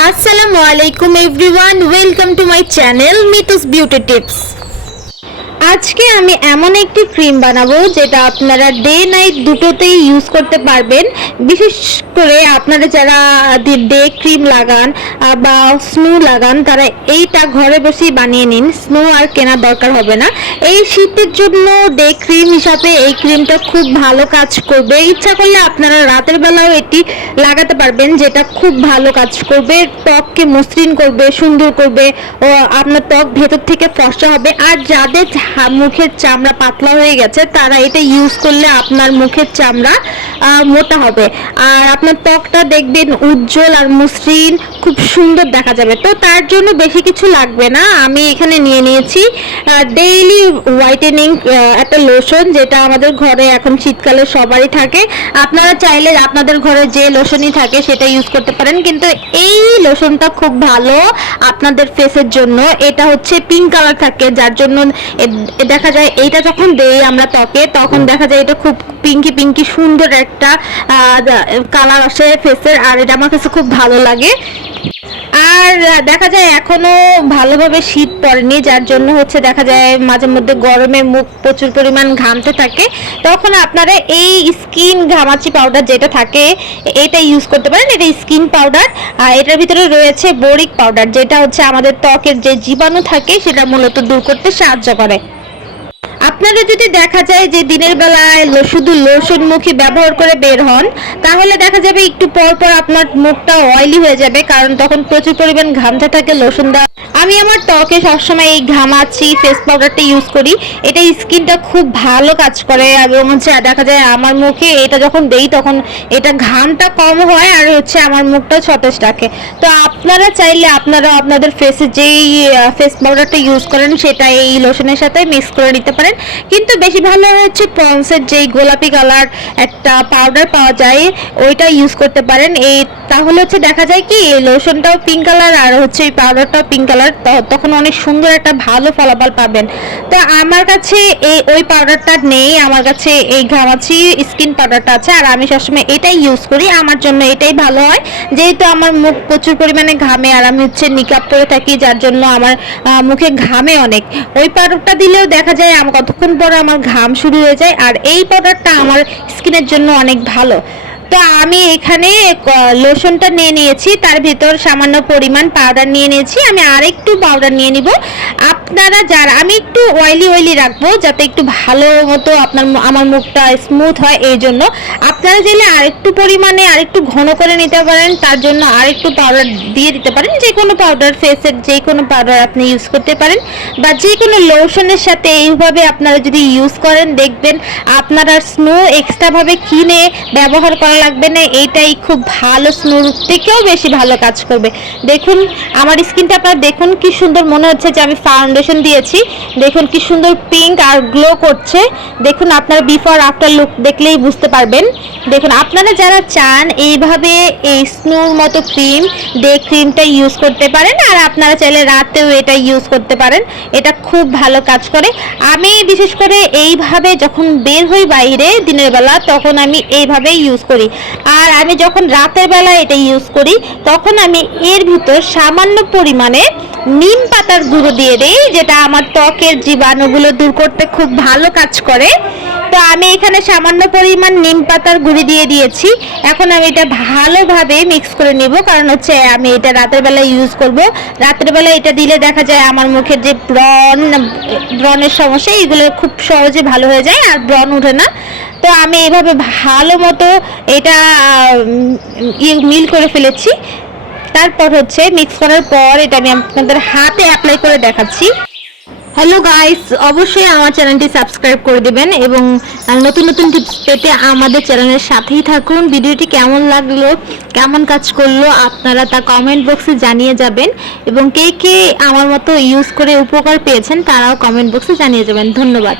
আসসালামু আলাইকুম everyone, welcome to my channel Mitu's beauty tips. আজকে আমি এমন একটি ক্রিম বানাবো যেটা আপনারা ডে নাইট দুটোতেই ইউজ করতে পারবেন। বিশেষ করে আপনারা যারা ডে ক্রিম লাগান বা স্নো লাগান তারা এইটা ঘরে বসেই বানিয়ে নিন, স্নো আর কেনার দরকার হবে না। এই শীতের জন্য ডে ক্রিম হিসাবে এই ক্রিমটা খুব ভালো কাজ করবে। ইচ্ছা করলে আপনারা রাতের বেলাও এটি লাগাতে পারবেন, যেটা খুব ভালো কাজ করবে, ত্বককে মসৃণ করবে, সুন্দর করবে ও আপনার ত্বক ভেতর থেকে ফর্সা হবে। আর যাদের মুখের চামড়া পাতলা হয়ে গেছে তারা এটা ইউজ করলে আপনার মুখের চামড়া মোটা হবে আর আপনার ত্বকটা দেখবেন উজ্জ্বল আর মসৃণ, খুব সুন্দর দেখা যাবে। তো তার জন্য বেশি কিছু লাগবে না। আমি এখানে নিয়ে নিয়েছি ডেইলি হোয়াইটেনিং একটা লোশন, যেটা আমাদের ঘরে এখন শীতকালে সবারই থাকে। আপনারা চাইলে আপনাদের ঘরে যে লোশনই থাকে সেটা ইউজ করতে পারেন, কিন্তু এই লোশনটা খুব ভালো আপনাদের ফেসের জন্য। এটা হচ্ছে পিঙ্ক কালার থাকে, যার জন্য দেখা যায় এইটা যখন দেই আমরা ত্বকে তখন দেখা যায় এটা খুব পিঙ্কি পিঙ্কি সুন্দর একটা কালার আসে ফেসের, আর এটা আমার কাছে খুব ভালো লাগে। আর দেখা যায় এখনো ভালোভাবে শীত পড়েনি, যার জন্য হচ্ছে দেখা যায় মাঝে মধ্যে গরমে মুখ প্রচুর পরিমাণ ঘামতে থাকে, তখন আপনারা এই স্কিন ঘামাচি পাউডার যেটা থাকে এটা ইউজ করতে পারেন। এটা স্কিন পাউডার, আর এটার ভিতরে রয়েছে বোরিক পাউডার, যেটা হচ্ছে আমাদের ত্বকের যে জীবাণু থাকে সেটা মূলত দূর করতে সাহায্য করে। আপনারা যদি দেখা যায় যে দিনের বেলায় শুধু লোশন মুখী ব্যবহার করে বের হন, তাহলে দেখা যাবে একটু পর পর আপনার মুখটা অয়েলি হয়ে যাবে, কারণ তখন প্রচুর পরিমাণ ঘামতে থাকে লোশন দেওয়া। আমি আমার ত্বকে সবসময় এই ঘামাচি ফেস পাউডারটা ইউজ করি। এটা স্কিনটা খুব ভালো কাজ করে এবং হচ্ছে দেখা যায় আমার মুখে এটা যখন দেই তখন এটা ঘামটা কম হয় আর হচ্ছে আমার মুখটা সতেজ রাখে। তো আপনারা চাইলে আপনারা আপনাদের ফেসে যেই ফেস পাউডারটা ইউজ করেন সেটা এই লোশনের সাথে মিক্স করে নিতে পারেন, কিন্তু বেশি ভালো হচ্ছে পন্সের যেই গোলাপি কালার একটা পাউডার পাওয়া যায় ওইটা ইউজ করতে পারেন। এই তাহলে হচ্ছে দেখা যায় কি লোশনটাও পিঙ্ক কালার আর হচ্ছে এই পাউডারটাও পিঙ্ক কালার, তখন অনেক সুন্দর একটা ভালো ফলাফল পাবেন। তো আমার কাছে ওই পাউডারটা নেই, আমার কাছে এই ঘামাচি স্কিন পাউডারটা আছে, আর আমি সবসময় এটাই ইউজ করি। আমার জন্য এটাই ভালো হয়, যেহেতু আমার মুখ প্রচুর পরিমাণে ঘামে আর আমি হচ্ছে নিকাপ পরে থাকি, যার জন্য আমার মুখে ঘামে অনেক। ওই পাউডারটা দিলেও দেখা যায় আমার কতক্ষণ পর আমার ঘাম শুরু হয়ে যায়, আর এই পাউডারটা আমার স্কিনের জন্য অনেক ভালো। তো আমি এখানে লোশনটা নিয়ে নিয়েছি, তার ভিতর সামান্য পরিমাণ পাউডার নিয়ে নিয়েছি। আমি আরেকটু পাউডার নিয়ে নিব। আপনারা যারা, আমি একটু অয়েলি রাখবো যাতে একটু ভালো মতো আমার মুখটা স্মুথ হয়, এই জন্য আপনারা চাইলে আরেকটু পরিমাণে আরেকটু ঘন করে নিতে পারেন, তার জন্য আরেকটু পাউডার দিয়ে দিতে পারেন। যে কোনো পাউডার, ফেসের যে কোনো পাউডার আপনি ইউজ করতে পারেন, বা যে কোনো লোশনের সাথে এইভাবে আপনারা যদি ইউজ করেন দেখবেন আপনারা স্নো এক্সট্রাভাবে কিনে ব্যবহার করা লাগবে না। এইটাই খুব ভালো, স্নোর থেকেও বেশি ভালো কাজ করবে। দেখুন আমার স্কিনটা আপনারা দেখুন কি সুন্দর, মনে হচ্ছে যে আমি ফাউন্ডেশন দিয়েছি। দেখুন কি সুন্দর পিঙ্ক আর গ্লো করছে। দেখুন আপনারা বিফোর আফটার লুক দেখলেই বুঝতে পারবেন। দেখুন আপনারা যারা চান এইভাবে এই স্নোর মতো ক্রিম, ডে ক্রিমটা ইউজ করতে পারেন, আর আপনারা চাইলে রাতেও এটা ইউজ করতে পারেন। এটা খুব ভালো কাজ করে। আমি বিশেষ করে এইভাবে যখন বের হই বাইরে দিনের বেলা তখন আমি এইভাবেই ইউজ করি, আর আমি যখন রাতের বেলা এটা ইউজ করি তখন আমি এর ভিতর সামান্য পরিমাণে নিম পাতার গুঁড়ো দিয়ে দিই, যেটা আমার ত্বকের জীবাণুগুলো দূর করতে খুব ভালো কাজ করে। তো আমি এখানে সামান্য পরিমাণ নিম পাতার গুঁড়ি দিয়ে দিয়েছি। এখন আমি এটা ভালোভাবে মিক্স করে নিব, কারণ হচ্ছে আমি এটা রাতের বেলা ইউজ করব। রাতের বেলা এটা দিলে দেখা যায় আমার মুখের যে ব্রণের সমস্যা এগুলো খুব সহজে ভালো হয়ে যায় আর ব্রণ ওঠে না। তো আমি এভাবে ভালো মতো এটা মিল করে ফেলেছি। তারপর হচ্ছে মিক্স করার পর এটা আমি আপনাদের হাতে অ্যাপ্লাই করে দেখাচ্ছি। হ্যালো গাইস, অবশ্যই আমার চ্যানেলটি সাবস্ক্রাইব করে দিবেন এবং নতুন নতুন টিপস পেতে আমাদের চ্যানেলের সাথেই থাকুন। ভিডিওটি কেমন লাগলো, কেমন কাজ করলো আপনারা তা কমেন্ট বক্সে জানিয়ে যাবেন, এবং কে কে আমার মতো ইউজ করে উপকার পেয়েছেন তারাও কমেন্ট বক্সে জানিয়ে যাবেন। ধন্যবাদ।